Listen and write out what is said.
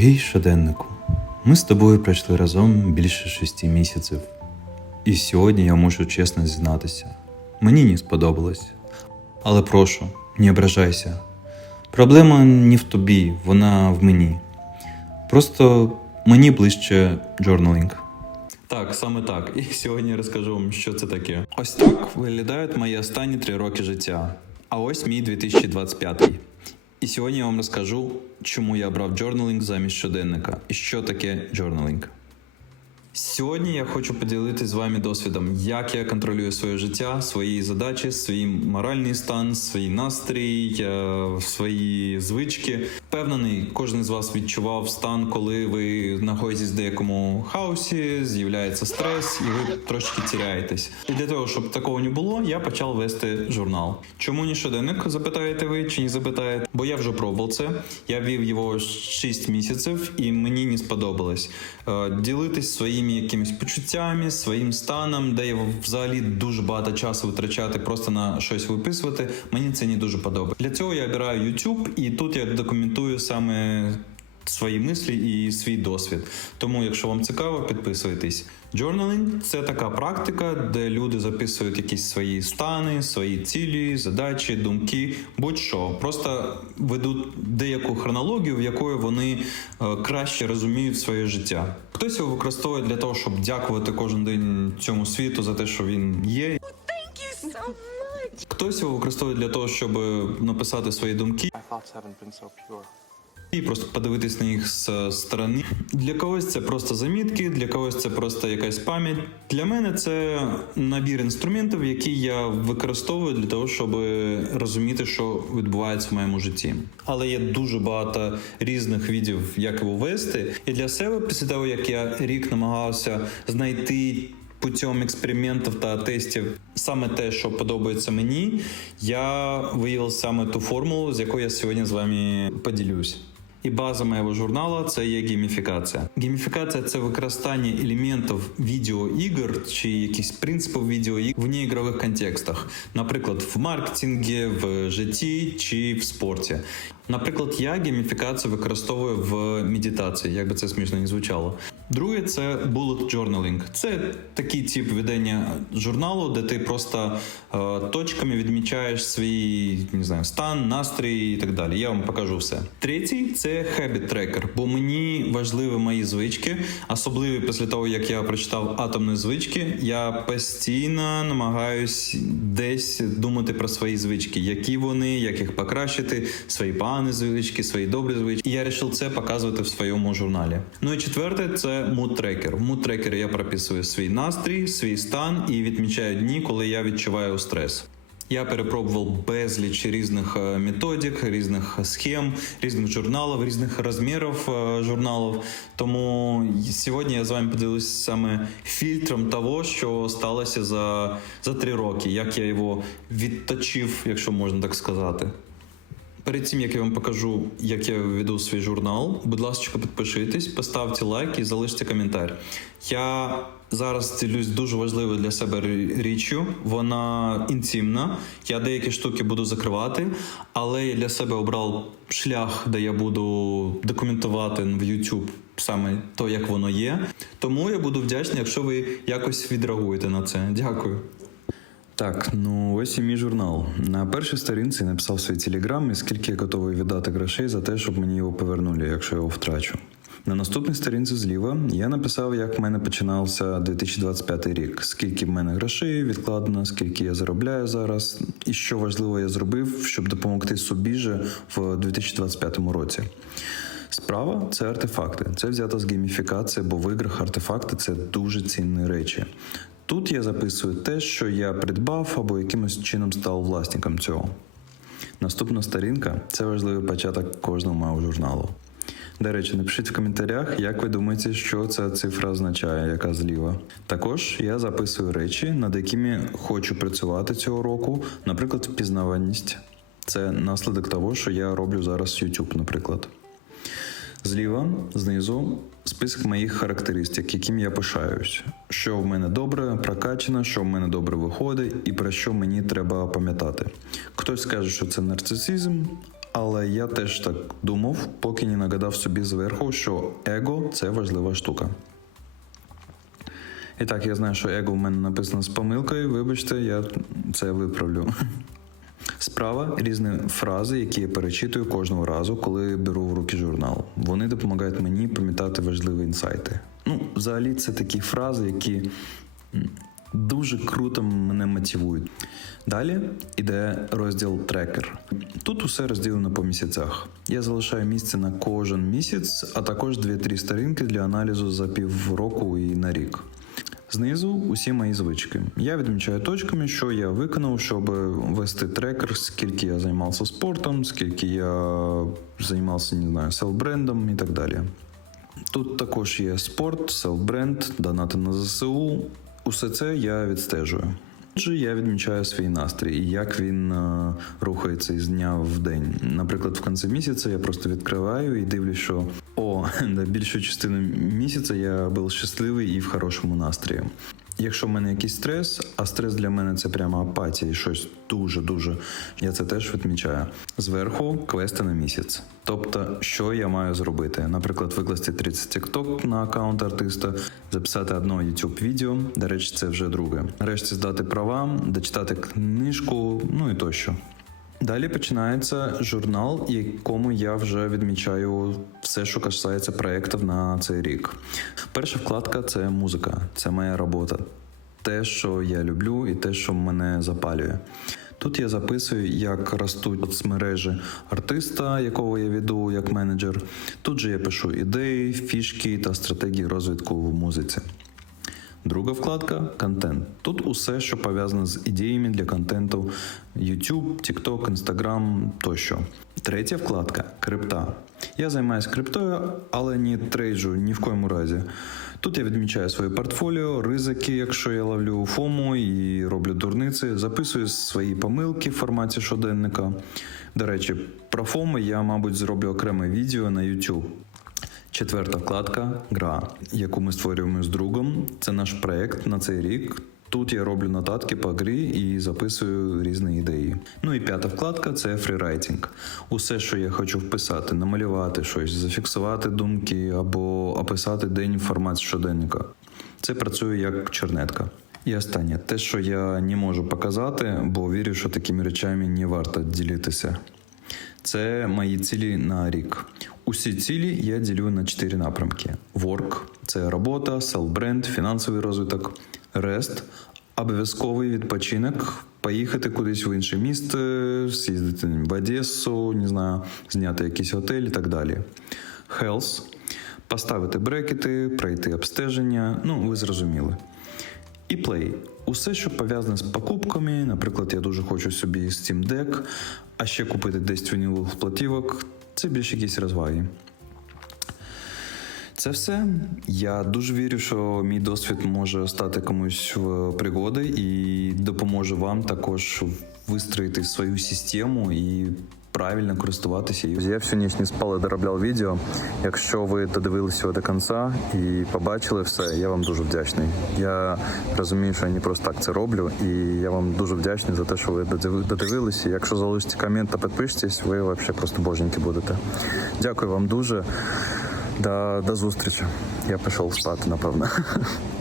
Дорогий щоденнику, ми з тобою пройшли разом більше шести місяців. І сьогодні я мушу чесно зізнатися. Мені не сподобалось. Але прошу, не ображайся. Проблема не в тобі, вона в мені. Просто мені ближче джорналінг. Так, саме так. І сьогодні розкажу вам, що це таке. Ось так виглядають мої останні три роки життя. А ось мій 2025. І сьогодні я вам розкажу, чому я обрав джорналінг замість щоденника і що таке джорналінг. Сьогодні я хочу поділитися з вами досвідом, як я контролюю своє життя, свої задачі, свій моральний стан, свій настрій, е, свої звички. Впевнений, кожен з вас відчував стан, коли ви знаходитесь в деякому хаосі, з'являється стрес, і ви трошки тіряєтесь. І для того, щоб такого не було, я почав вести журнал. Чому не щоденник? Запитаєте ви чи не запитаєте? Бо я вже пробував це. Я вів його 6 місяців, і мені не сподобалось Е, ділитись своїми якимись почуттями, своїм станом, де я взагалі дуже багато часу витрачати просто на щось виписувати. Мені це не дуже подобається. Для цього я обираю YouTube, і тут я документую саме свої мислі і свій досвід. Тому, якщо вам цікаво, підписуйтесь. Journaling – це така практика, де люди записують якісь свої стани, свої цілі, задачі, думки, будь-що. Просто ведуть деяку хронологію, в якої вони е, краще розуміють своє життя. Хтось його використовує для того, щоб дякувати кожен день цьому світу за те, що він є, Хтось його використовує для того, щоб написати свої думки і просто подивитись на їх з сторони. Для когось це просто замітки, для когось це просто якась пам'ять. Для мене це набір інструментів, які я використовую для того, щоб розуміти, що відбувається в моєму житті. Але є дуже багато різних видів, як його вести. І для себе, після того як я рік намагався знайти. Путем експериментів та тестів саме те, що подобається мені, я виявив саме ту формулу, з якою я сьогодні з вами поділюсь. І база моєго журналу це є гейміфікація. Гейміфікація це використання елементів відеоігр чи якихось принципів відеоігр в неігрових контекстах, наприклад, в маркетингі, в житті чи в спорті. Наприклад, я гейміфікацію використовую в медитації, як би це смішно не звучало. Друге, це bullet journaling. Це такий тип ведення журналу, де ти просто е, точками відмічаєш свій не знаю, стан, настрій і так далі. Я вам покажу все. Третій це habit tracker, бо мені важливі мої звички, особливо після того, як я прочитав атомні звички. Я постійно намагаюсь десь думати про свої звички, які вони, як їх покращити, свої погані звички, свої добрі звички. І я вирішив це показувати в своєму журналі. Ну і четверте це tracker. В tracker я прописую свій настрій, свій стан і відмічаю дні, коли я відчуваю стрес. Я перепробував безліч різних е, методик, різних схем, різних журналів, різних розмірів е, журналів. Тому сьогодні я з вами поділюсь саме фільтром того, що сталося за, за три роки, як я його відточив, якщо можна так сказати. Перед тим як я вам покажу, як я веду свій журнал, будь ласка, підпишитесь, поставте лайк і залиште коментар. Я зараз ділюсь дуже важливою для себе рі- річчю. Вона інтимна. Я деякі штуки буду закривати, але я для себе обрав шлях, де я буду документувати в YouTube саме то, як воно є. Тому я буду вдячний, якщо ви якось відреагуєте на це. Дякую. Так, ну ось і мій журнал. На першій сторінці написав свої телеграми, скільки я готовий віддати грошей за те, щоб мені його повернули, якщо я його втрачу. На наступній сторінці зліва я написав, як в мене починався 2025 рік, скільки в мене грошей відкладено, скільки я заробляю зараз, і що важливо я зробив, щоб допомогти собі же в 2025 році. Справа це артефакти. Це взято з гейміфікації, бо в іграх артефакти це дуже цінні речі. Тут я записую те, що я придбав або якимось чином став власником цього. Наступна сторінка це важливий початок кожного мого журналу. До речі, напишіть в коментарях, як ви думаєте, що ця цифра означає, яка зліва. Також я записую речі, над якими хочу працювати цього року, наприклад, впізнаваність. Це наслідок того, що я роблю зараз YouTube, наприклад. Зліва, знизу, список моїх характеристик, яким я пишаюсь. Що в мене добре прокачано, що в мене добре виходить, і про що мені треба пам'ятати. Хтось скаже, що це нарцисизм, Але я теж так думав, поки не нагадав собі зверху, що его це важлива штука. І так, я знаю, що его в мене написано з помилкою. Вибачте, я це виправлю. Справа різні фрази, які я перечитую кожного разу, коли беру в руки журнал. Вони допомагають мені пам'ятати важливі інсайти. Ну, взагалі, це такі фрази, які дуже круто мене мотивують. Далі іде розділ трекер. Тут усе розділено по місяцях. Я залишаю місце на кожен місяць, а також 2-3 сторінки для аналізу за півроку і на рік. Знизу усі мої звички. Я відмічаю точками, що я виконав, щоб вести трекер, скільки я займався спортом, скільки я займався, не знаю, селф-брендом і так далі. Тут також є спорт, селф-бренд, донати на ЗСУ. Усе це я відстежую. Отже, я відмічаю свій настрій і як він е, рухається із дня в день. Наприклад, в кінці місяця я просто відкриваю і дивлюсь, що о, на більшу частину місяця я був щасливий і в хорошому настрої. Якщо в мене якийсь стрес, а стрес для мене це прямо апатія і щось дуже-дуже. Я це теж відмічаю. Зверху квести на місяць. Тобто, що я маю зробити? Наприклад, викласти 30 TikTok на аккаунт артиста, записати одно YouTube відео. До речі, це вже друге. Нарешті здати права, дочитати книжку, ну і тощо. Далі починається журнал, якому я вже відмічаю все, що касається проєктів на цей рік. Перша вкладка це музика, це моя робота. Те, що я люблю, і те, що мене запалює. Тут я записую, як ростуть соцмережі артиста, якого я веду як менеджер. Тут же я пишу ідеї, фішки та стратегії розвитку в музиці. Друга вкладка контент. Тут усе, що пов'язане з ідеями для контенту YouTube, TikTok, Instagram тощо. Третя вкладка крипта. Я займаюся криптою, але не трейджу ні в коєму разі. Тут я відмічаю своє портфоліо, ризики, якщо я ловлю фому і роблю дурниці, записую свої помилки в форматі щоденника. До речі, про фому я, мабуть, зроблю окреме відео на YouTube. Четверта вкладка гра, яку ми створюємо з другом. Це наш проект на цей рік. Тут я роблю нотатки по грі і записую різні ідеї. Ну і п'ята вкладка це фрірайтинг. Усе, що я хочу вписати, намалювати щось, зафіксувати думки або описати день в форматі щоденника. Це працює як чернетка. І останнє, те, що я не можу показати, бо вірю, що такими речами не варто ділитися. Це мої цілі на рік. Усі цілі я ділю на чотири напрямки: Work – це робота, селф-бренд, фінансовий розвиток, Rest – обов'язковий відпочинок, поїхати кудись в інше місто, з'їздити в Одесу, не знаю, зняти якийсь готель і так далі. Health – поставити брекети, пройти обстеження. Ну, ви зрозуміли. І Play. Усе, що пов'язане з покупками. Наприклад, я дуже хочу собі Steam Deck, а ще купити десь вінілових платівок. Це більш якісь розваги. Це все. Я дуже вірю, що мій досвід може стати комусь в пригоди і допоможе вам також вистроїти свою систему і правильно користуватися. Я всю ніч не спав доробляв відео. Якщо ви додивилися його до кінця і побачили все, я вам дуже вдячний. Я розумію, що я не просто так це роблю, і я вам дуже вдячний за те, що ви додиви- додивилися. Якщо залишите комент та підпишитесь, ви взагалі просто боженьки будете. Дякую вам дуже. До, до зустрічі. Я пішов спати, напевно.